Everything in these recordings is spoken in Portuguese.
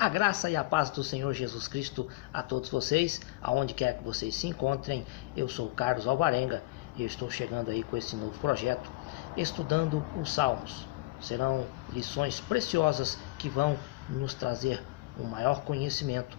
A graça e a paz do Senhor Jesus Cristo a todos vocês, aonde quer que vocês se encontrem. Eu sou Carlos Alvarenga e eu estou chegando aí com esse novo projeto, estudando os Salmos. Serão lições preciosas que vão nos trazer um maior conhecimento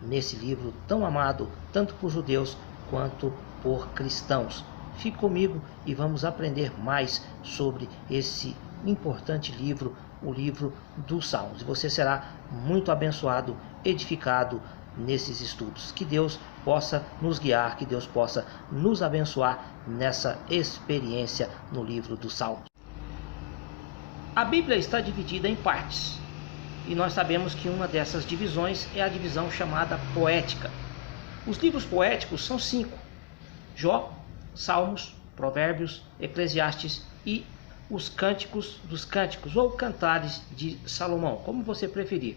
nesse livro tão amado, tanto por judeus quanto por cristãos. Fique comigo e vamos aprender mais sobre esse importante livro, o livro dos Salmos. E você será muito abençoado, edificado nesses estudos. Que Deus possa nos guiar, que Deus possa nos abençoar nessa experiência no livro dos Salmos. A Bíblia está dividida em partes, e nós sabemos que uma dessas divisões é a divisão chamada poética. Os livros poéticos são 5: Jó, Salmos, Provérbios, Eclesiastes e os Cânticos dos Cânticos, ou Cantares de Salomão, como você preferir.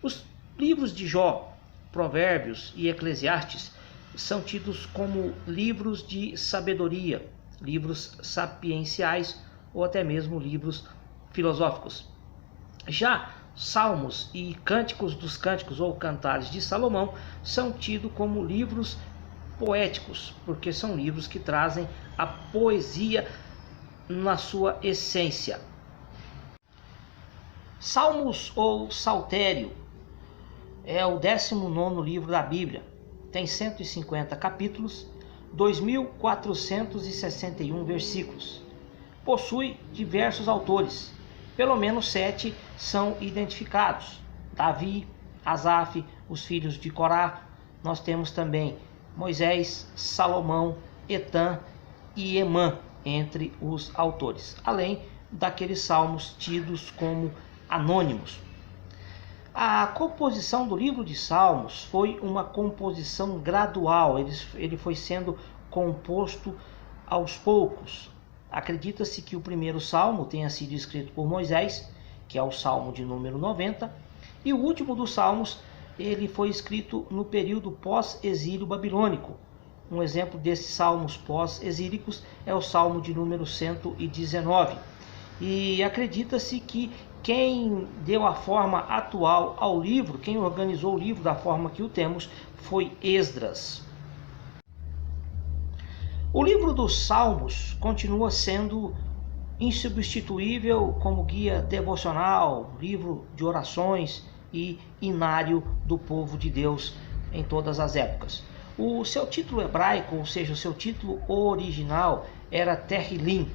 Os livros de Jó, Provérbios e Eclesiastes são tidos como livros de sabedoria, livros sapienciais ou até mesmo livros filosóficos. Já Salmos e Cânticos dos Cânticos ou Cantares de Salomão são tidos como livros poéticos, porque são livros que trazem a poesia na sua essência. Salmos ou Saltério é o 19º livro da Bíblia. Tem 150 capítulos, 2.461 versículos. Possui diversos autores. Pelo menos 7 são identificados: Davi, Asaf, os filhos de Corá. Nós temos também Moisés, Salomão, Etã e Emã entre os autores, além daqueles salmos tidos como anônimos. A composição do livro de Salmos foi uma composição gradual, ele foi sendo composto aos poucos. Acredita-se que o primeiro salmo tenha sido escrito por Moisés, que é o salmo de número 90, e o último dos salmos ele foi escrito no período pós-exílio babilônico. Um exemplo desses salmos pós-exílicos é o salmo de número 119. E acredita-se que quem deu a forma atual ao livro, quem organizou o livro da forma que o temos, foi Esdras. O livro dos Salmos continua sendo insubstituível como guia devocional, livro de orações e inário do povo de Deus em todas as épocas. O seu título hebraico, ou seja, o seu título original, era Terrilim.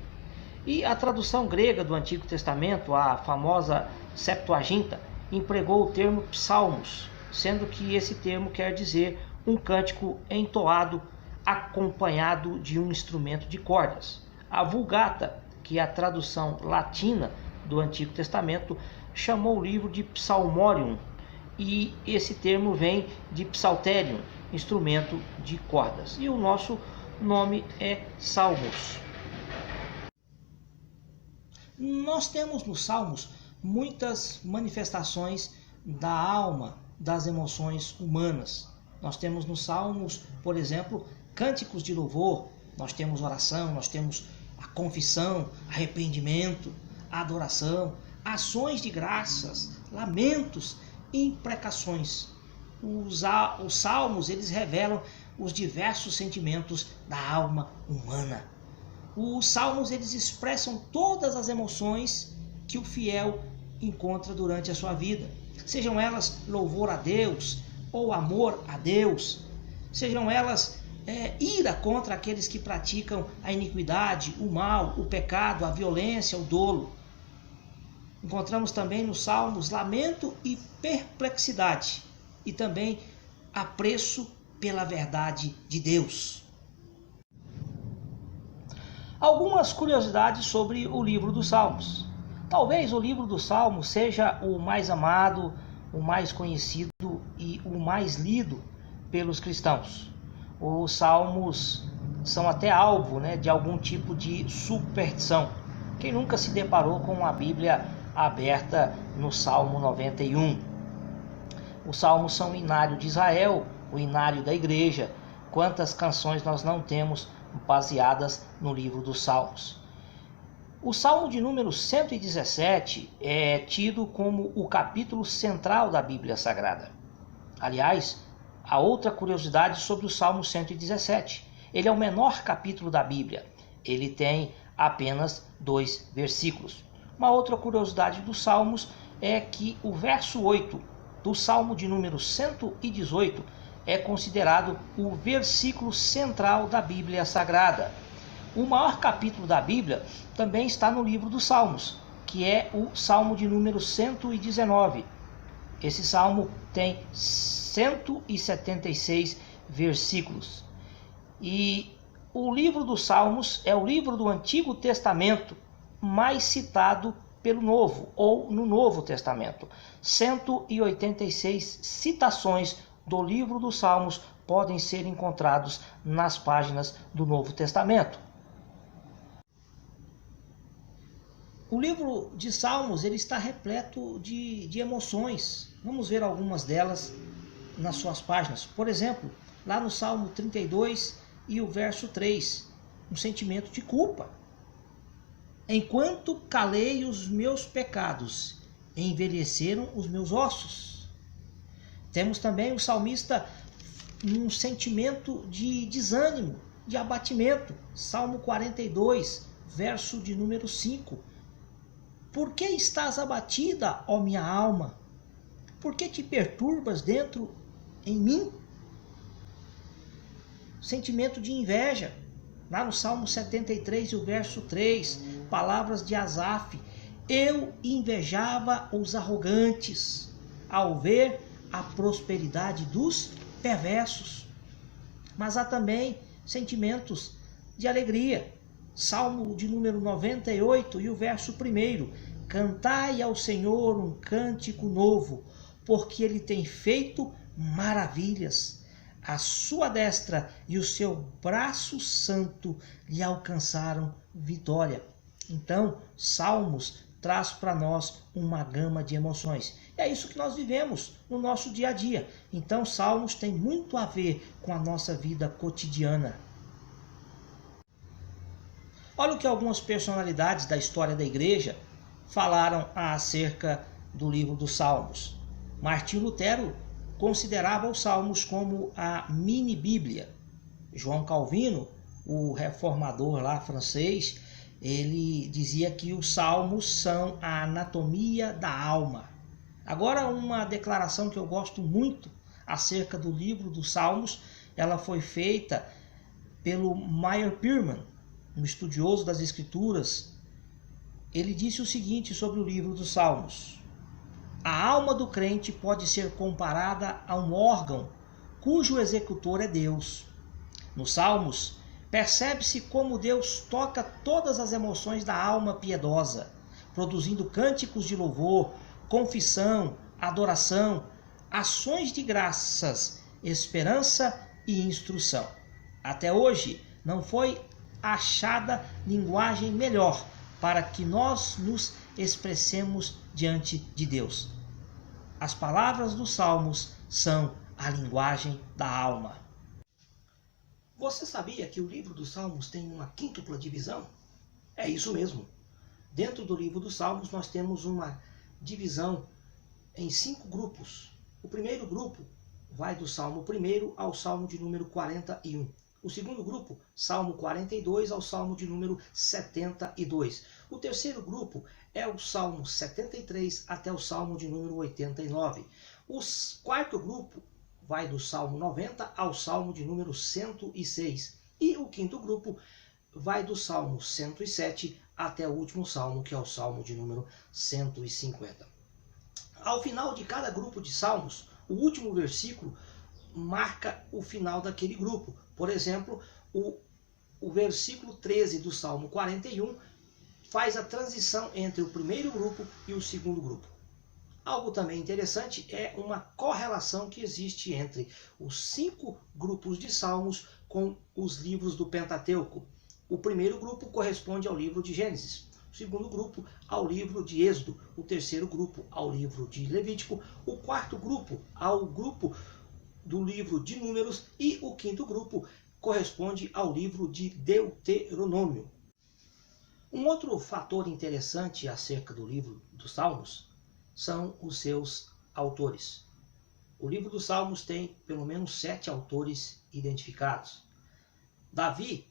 E a tradução grega do Antigo Testamento, a famosa Septuaginta, empregou o termo psalmos, sendo que esse termo quer dizer um cântico entoado acompanhado de um instrumento de cordas. A Vulgata, que é a tradução latina do Antigo Testamento, chamou o livro de Psalmodium, e esse termo vem de psalterium, instrumento de cordas, e o nosso nome é Salmos. Nós temos nos Salmos muitas manifestações da alma, das emoções humanas. Nós temos nos Salmos, por exemplo, cânticos de louvor, nós temos oração, nós temos a confissão, arrependimento, adoração, ações de graças, lamentos e imprecações. Os salmos eles revelam os diversos sentimentos da alma humana. Os salmos eles expressam todas as emoções que o fiel encontra durante a sua vida, sejam elas louvor a Deus ou amor a Deus, sejam elas ira contra aqueles que praticam a iniquidade, o mal, o pecado, a violência, o dolo. Encontramos também nos salmos lamento e perplexidade, e também apreço pela verdade de Deus. Algumas curiosidades sobre o livro dos Salmos. Talvez o livro dos Salmos seja o mais amado, o mais conhecido e o mais lido pelos cristãos. Os Salmos são até alvo, de algum tipo de superstição. Quem nunca se deparou com a Bíblia aberta no Salmo 91? Os Salmos são o inário de Israel, o inário da igreja. Quantas canções nós não temos baseadas no livro dos Salmos? O Salmo de número 117 é tido como o capítulo central da Bíblia Sagrada. Aliás, há outra curiosidade sobre o Salmo 117. Ele é o menor capítulo da Bíblia. Ele tem apenas 2 versículos. Uma outra curiosidade dos Salmos é que o verso 8 do Salmo de número 118 é considerado o versículo central da Bíblia Sagrada. O maior capítulo da Bíblia também está no livro dos Salmos, que é o Salmo de número 119. Esse salmo tem 176 versículos. E o livro dos Salmos é o livro do Antigo Testamento mais citado pelo Novo, ou no Novo Testamento. 186 citações do livro dos Salmos podem ser encontrados nas páginas do Novo Testamento. O livro de Salmos ele está repleto de emoções. Vamos ver algumas delas nas suas páginas. Por exemplo, lá no Salmo 32 e o verso 3, um sentimento de culpa. Enquanto calei os meus pecados, envelheceram os meus ossos. Temos também o salmista num sentimento de desânimo, de abatimento. Salmo 42, verso de número 5. Por que estás abatida, ó minha alma? Por que te perturbas dentro em mim? Sentimento de inveja. Lá no Salmo 73 e o verso 3, palavras de Asaf. Eu invejava os arrogantes ao ver a prosperidade dos perversos. Mas há também sentimentos de alegria. Salmo de número 98 e o verso 1. Cantai ao Senhor um cântico novo, porque Ele tem feito maravilhas. A sua destra e o seu braço santo lhe alcançaram vitória. Então, Salmos traz para nós uma gama de emoções. É isso que nós vivemos no nosso dia a dia. Então, Salmos tem muito a ver com a nossa vida cotidiana. Olha o que algumas personalidades da história da igreja falaram acerca do livro dos Salmos. Martinho Lutero considerava os Salmos como a mini-bíblia. João Calvino, o reformador lá francês, ele dizia que os Salmos são a anatomia da alma. Agora, uma declaração que eu gosto muito acerca do livro dos Salmos, ela foi feita pelo Meyer Pearman, um estudioso das Escrituras. Ele disse o seguinte sobre o livro dos Salmos: a alma do crente pode ser comparada a um órgão cujo executor é Deus. Nos Salmos, percebe-se como Deus toca todas as emoções da alma piedosa, produzindo cânticos de louvor, confissão, adoração, ações de graças, esperança e instrução. Até hoje, não foi achada linguagem melhor para que nós nos expressemos diante de Deus. As palavras dos Salmos são a linguagem da alma. Você sabia que o livro dos Salmos tem uma quíntupla divisão? É isso mesmo. Dentro do livro dos Salmos nós temos uma divisão em 5 grupos. O primeiro grupo vai do Salmo 1 ao Salmo de número 41. O segundo grupo, Salmo 42 ao Salmo de número 72. O terceiro grupo é o Salmo 73 até o Salmo de número 89. O quarto grupo vai do Salmo 90 ao Salmo de número 106. E o quinto grupo vai do Salmo 107 até o último Salmo, que é o Salmo de número 150. Ao final de cada grupo de Salmos, o último versículo marca o final daquele grupo. Por exemplo, o versículo 13 do Salmo 41 faz a transição entre o primeiro grupo e o segundo grupo. Algo também interessante é uma correlação que existe entre os 5 grupos de Salmos com os livros do Pentateuco. O primeiro grupo corresponde ao livro de Gênesis, o segundo grupo ao livro de Êxodo, o terceiro grupo ao livro de Levítico, o quarto grupo ao grupo do livro de Números e o quinto grupo corresponde ao livro de Deuteronômio. Um outro fator interessante acerca do livro dos Salmos são os seus autores. O livro dos Salmos tem pelo menos 7 autores identificados. Davi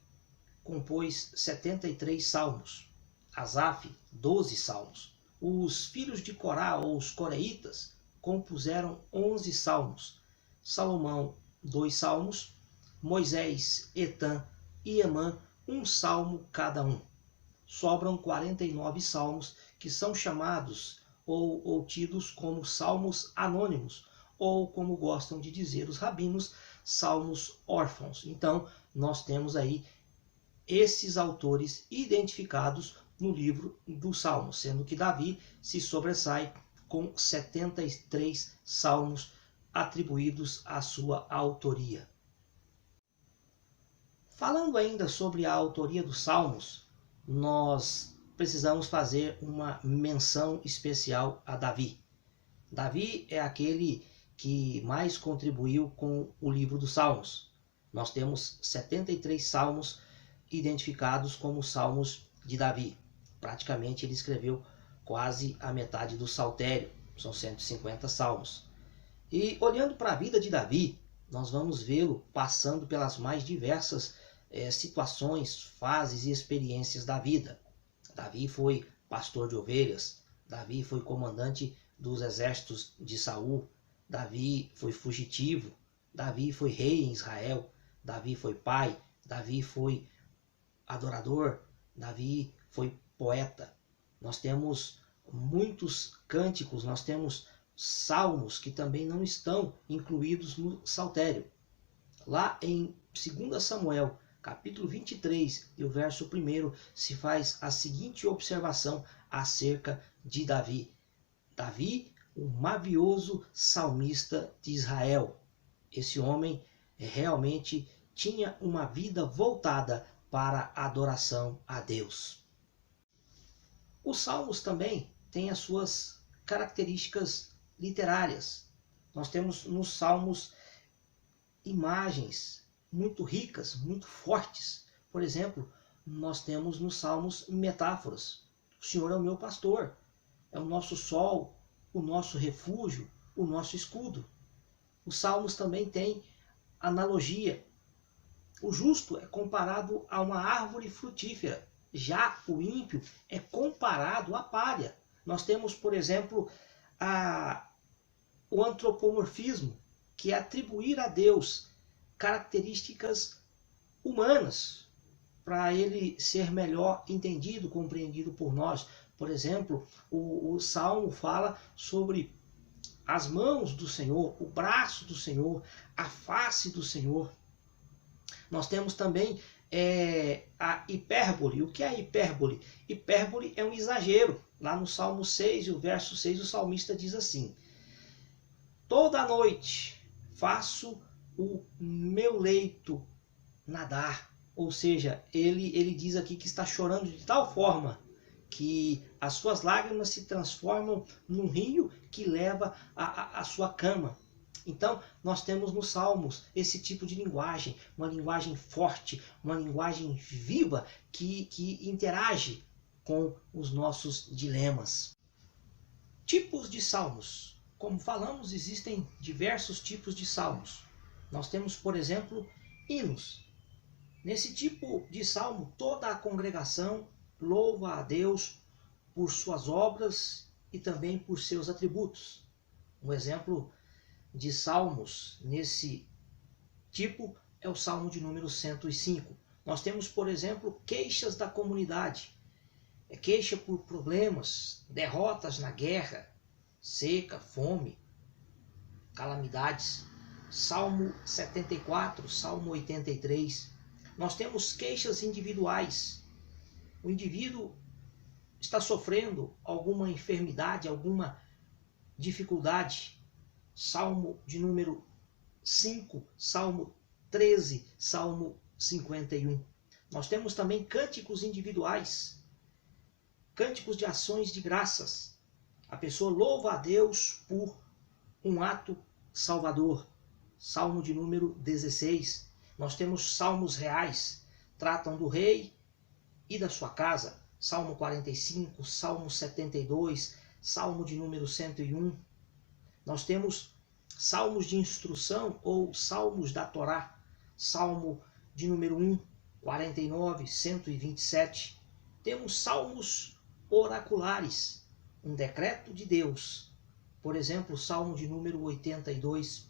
compôs 73 salmos, Asaf 12 salmos. Os filhos de Corá, ou os coreitas, compuseram 11 salmos. Salomão 2 salmos, Moisés, Etã e Emã 1 salmo cada um. Sobram 49 salmos que são chamados ou tidos como salmos anônimos, ou como gostam de dizer os rabinos, salmos órfãos. Então, nós temos aí esses autores identificados no livro dos Salmos, sendo que Davi se sobressai com 73 salmos atribuídos à sua autoria. Falando ainda sobre a autoria dos Salmos, nós precisamos fazer uma menção especial a Davi. Davi é aquele que mais contribuiu com o livro dos Salmos. Nós temos 73 salmos identificados como salmos de Davi. Praticamente ele escreveu quase a metade do saltério, são 150 salmos. E olhando para a vida de Davi, nós vamos vê-lo passando pelas mais diversas situações, fases e experiências da vida. Davi foi pastor de ovelhas, Davi foi comandante dos exércitos de Saul, Davi foi fugitivo, Davi foi rei em Israel, Davi foi pai, Davi foi adorador, Davi foi poeta. Nós temos muitos cânticos, nós temos salmos que também não estão incluídos no saltério. Lá em 2 Samuel, capítulo 23, e o verso 1, se faz a seguinte observação acerca de Davi. Davi, o mavioso salmista de Israel. Esse homem realmente tinha uma vida voltada para a adoração a Deus. Os salmos também têm as suas características literárias. Nós temos nos salmos imagens muito ricas, muito fortes. Por exemplo, nós temos nos salmos metáforas. O Senhor é o meu pastor, é o nosso sol, o nosso refúgio, o nosso escudo. Os salmos também têm analogia. O justo é comparado a uma árvore frutífera, já o ímpio é comparado à palha. Nós temos, por exemplo, o antropomorfismo, que é atribuir a Deus características humanas, para ele ser melhor entendido, compreendido por nós. Por exemplo, o Salmo fala sobre as mãos do Senhor, o braço do Senhor, a face do Senhor. Nós temos também a hipérbole. O que é hipérbole? Hipérbole é um exagero. Lá no Salmo 6, o verso 6, o salmista diz assim: toda noite faço o meu leito nadar. Ou seja, ele diz aqui que está chorando de tal forma que as suas lágrimas se transformam num rio que leva a sua cama. Então, nós temos nos Salmos esse tipo de linguagem, uma linguagem forte, uma linguagem viva que interage com os nossos dilemas. Tipos de salmos. Como falamos, existem diversos tipos de salmos. Nós temos, por exemplo, hinos. Nesse tipo de salmo, toda a congregação louva a Deus por suas obras e também por seus atributos. Um exemplo de salmos nesse tipo é o Salmo de número 105. Nós temos, por exemplo, queixas da comunidade. Queixa por problemas, derrotas na guerra, seca, fome, calamidades. Salmo 74, Salmo 83. Nós temos queixas individuais. O indivíduo está sofrendo alguma enfermidade, alguma dificuldade. Salmo de número 5, Salmo 13, Salmo 51. Nós temos também cânticos individuais, cânticos de ações de graças. A pessoa louva a Deus por um ato salvador. Salmo de número 16. Nós temos salmos reais, tratam do rei e da sua casa. Salmo 45, Salmo 72, Salmo de número 101. Nós temos salmos de instrução ou salmos da Torá. Salmo de número 1, 49, 127. Temos salmos oraculares, um decreto de Deus. Por exemplo, Salmo de número 82.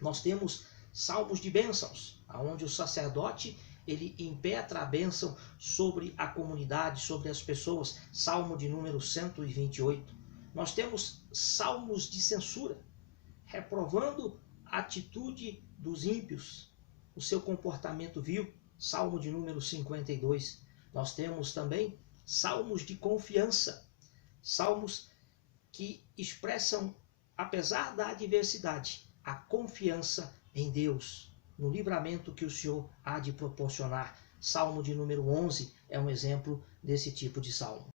Nós temos salmos de bênçãos, onde o sacerdote ele impetra a bênção sobre a comunidade, sobre as pessoas. Salmo de número 128. Nós temos salmos de censura, reprovando a atitude dos ímpios, o seu comportamento vil. Salmo de número 52. Nós temos também salmos de confiança, salmos que expressam, apesar da adversidade, a confiança em Deus, no livramento que o Senhor há de proporcionar. Salmo de número 11 é um exemplo desse tipo de salmo.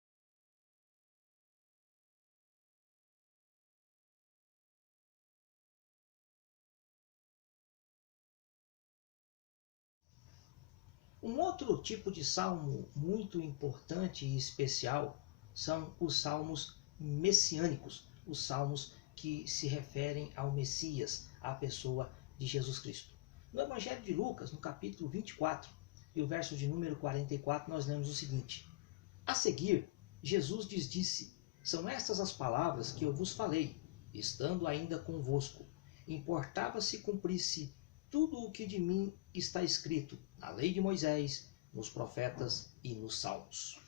Um outro tipo de salmo muito importante e especial são os salmos messiânicos, os salmos que se referem ao Messias, à pessoa de Jesus Cristo. No Evangelho de Lucas, no capítulo 24, e o verso de número 44, nós lemos o seguinte: A seguir, Jesus lhes disse: São estas as palavras que eu vos falei, estando ainda convosco. Importava se cumprisse tudo o que de mim está escrito na lei de Moisés, nos profetas e nos salmos.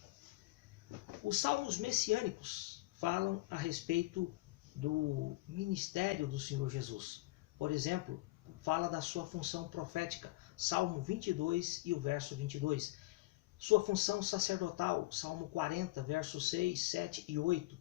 Os salmos messiânicos falam a respeito do ministério do Senhor Jesus. Por exemplo, fala da sua função profética, Salmo 22 e o verso 22. Sua função sacerdotal, Salmo 40, versos 6, 7 e 8.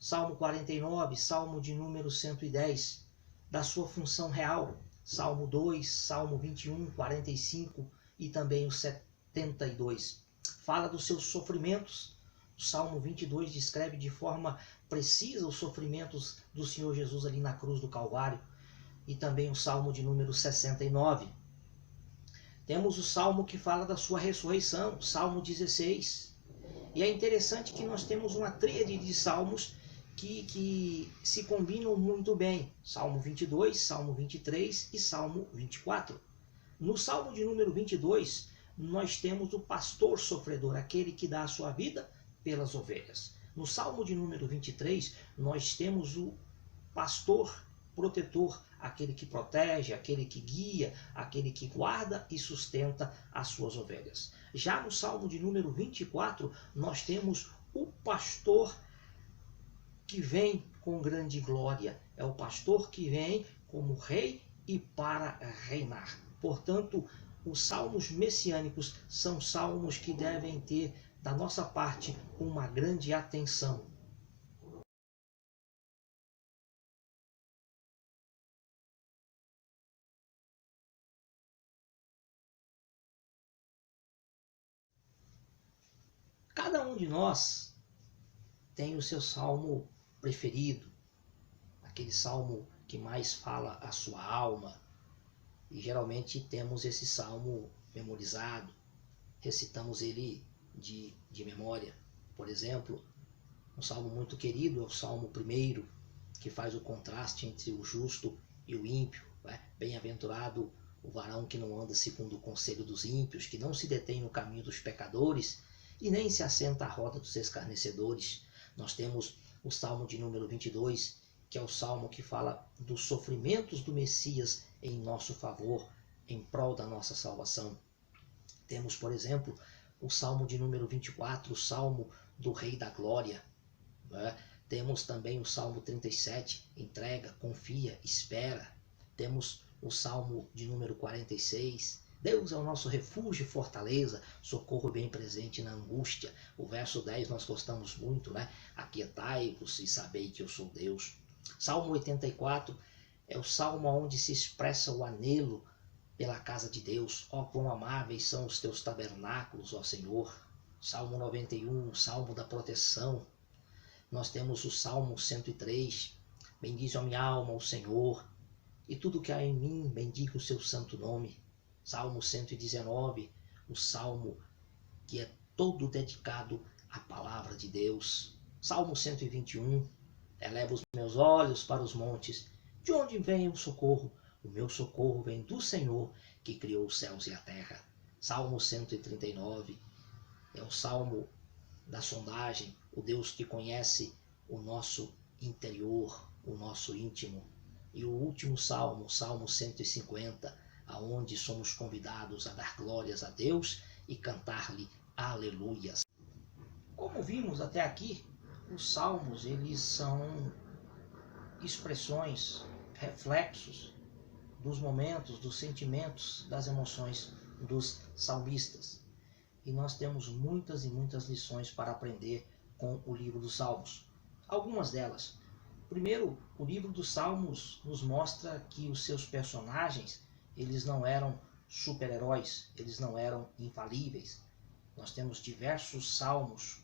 Salmo 49, Salmo de número 110. Da sua função real, Salmo 2, Salmo 21, 45 e também o 72. Fala dos seus sofrimentos. O Salmo 22 descreve de forma precisa os sofrimentos do Senhor Jesus ali na cruz do Calvário. E também o Salmo de número 69. Temos o Salmo que fala da sua ressurreição, Salmo 16. E é interessante que nós temos uma tríade de salmos que se combinam muito bem. Salmo 22, Salmo 23 e Salmo 24. No Salmo de número 22, nós temos o pastor sofredor, aquele que dá a sua vida pelas ovelhas. No Salmo de número 23, nós temos o pastor protetor, aquele que protege, aquele que guia, aquele que guarda e sustenta as suas ovelhas. Já no Salmo de número 24, nós temos o pastor que vem com grande glória. É o pastor que vem como rei e para reinar. Portanto, os salmos messiânicos são salmos que devem ter da nossa parte uma grande atenção. Cada um de nós tem o seu salmo preferido, aquele salmo que mais fala a sua alma. E geralmente temos esse salmo memorizado, recitamos ele de memória. Por exemplo, um salmo muito querido é o Salmo 1, que faz o contraste entre o justo e o ímpio. Bem-aventurado o varão que não anda segundo o conselho dos ímpios, que não se detém no caminho dos pecadores e nem se assenta à roda dos escarnecedores. Nós temos o Salmo de número 22, que é o salmo que fala dos sofrimentos do Messias em nosso favor, em prol da nossa salvação. Temos, por exemplo, o Salmo de número 24, o Salmo do Rei da Glória. Temos também o Salmo 37, entrega, confia, espera. Temos o Salmo de número 46, Deus é o nosso refúgio e fortaleza, socorro bem presente na angústia. O verso 10 nós gostamos muito, né? Aquietai-vos e sabei que eu sou Deus. Salmo 84 é o salmo onde se expressa o anelo pela casa de Deus. Ó, quão amáveis são os teus tabernáculos, ó Senhor. Salmo 91, salmo da proteção. Nós temos o Salmo 103, bendize a minha alma o Senhor, e tudo que há em mim, bendiga o seu santo nome. Salmo 119, o salmo que é todo dedicado a palavra de Deus. Salmo 121. Eleva os meus olhos para os montes. De onde vem o socorro? O meu socorro vem do Senhor, que criou os céus e a terra. Salmo 139. É o salmo da sondagem, o Deus que conhece o nosso interior, o nosso íntimo. E o último salmo, Salmo 150, aonde somos convidados a dar glórias a Deus e cantar-lhe aleluias. Como vimos até aqui, os salmos, eles são expressões, reflexos dos momentos, dos sentimentos, das emoções dos salmistas. E nós temos muitas e muitas lições para aprender com o livro dos Salmos. Algumas delas. Primeiro, o livro dos Salmos nos mostra que os seus personagens, eles não eram super-heróis, eles não eram infalíveis. Nós temos diversos salmos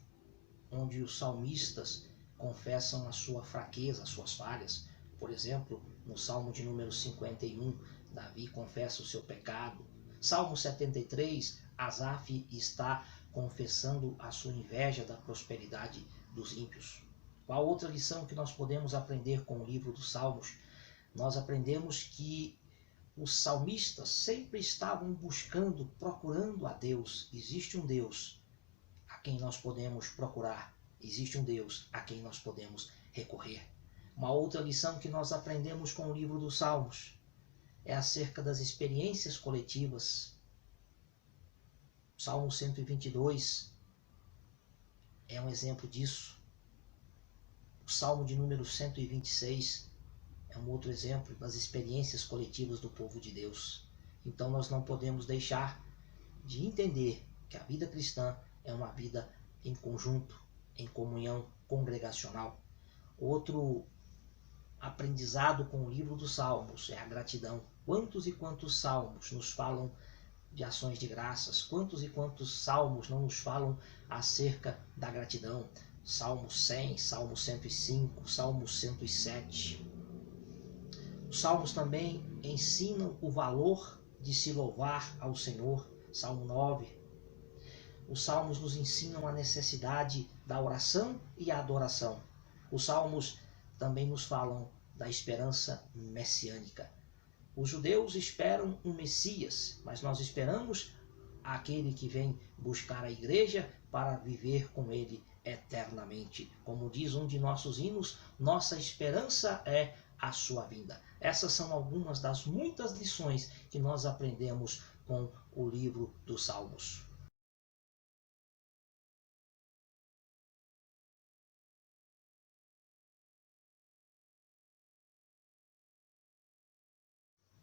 onde os salmistas confessam a sua fraqueza, as suas falhas. Por exemplo, no Salmo de número 51, Davi confessa o seu pecado. Salmo 73, Asaf está confessando a sua inveja da prosperidade dos ímpios. Qual outra lição que nós podemos aprender com o livro dos Salmos? Nós aprendemos que os salmistas sempre estavam buscando, procurando a Deus. Existe um Deus a quem nós podemos procurar. Existe um Deus a quem nós podemos recorrer. Uma outra lição que nós aprendemos com o livro dos Salmos é acerca das experiências coletivas. O Salmo 122 é um exemplo disso. O Salmo de número 126 é um outro exemplo das experiências coletivas do povo de Deus. Então nós não podemos deixar de entender que a vida cristã é uma vida em conjunto, em comunhão congregacional. Outro aprendizado com o livro dos Salmos é a gratidão. Quantos e quantos salmos nos falam de ações de graças? Quantos e quantos salmos não nos falam acerca da gratidão? Salmo 100, Salmo 105, Salmo 107. Os salmos também ensinam o valor de se louvar ao Senhor. Salmo 9. Os salmos nos ensinam a necessidade da oração e a adoração. Os salmos também nos falam da esperança messiânica. Os judeus esperam um Messias, mas nós esperamos aquele que vem buscar a igreja para viver com ele eternamente. Como diz um de nossos hinos, nossa esperança é a sua vinda. Essas são algumas das muitas lições que nós aprendemos com o livro dos Salmos.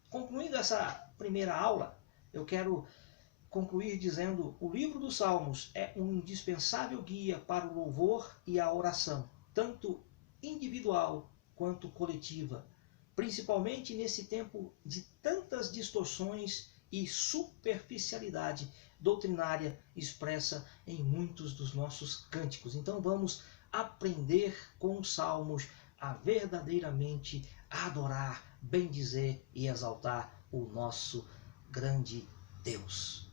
Concluindo essa primeira aula, eu quero concluir dizendo: o livro dos Salmos é um indispensável guia para o louvor e a oração, tanto individual quanto coletiva, principalmente nesse tempo de tantas distorções e superficialidade doutrinária expressa em muitos dos nossos cânticos. Então vamos aprender com os Salmos a verdadeiramente adorar, bendizer e exaltar o nosso grande Deus.